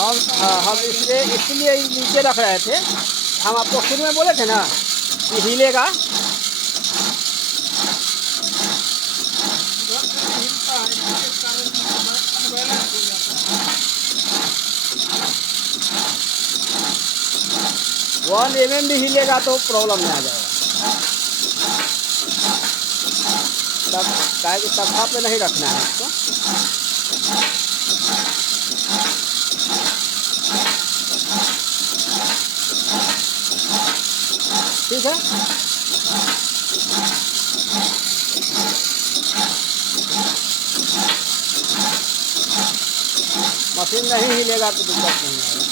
हम इसलिए नीचे रख रहे थे। हम आपको शुरू में बोले थे ना कि हिलेगा। वन भी हिलेगा तो प्रॉब्लम में आ जाएगा। तब क्या कि तख्ता पे नहीं रखना है इसको। ठीक है। मशीन नहीं हिलेगा तो दिक्कत नहीं आएगा।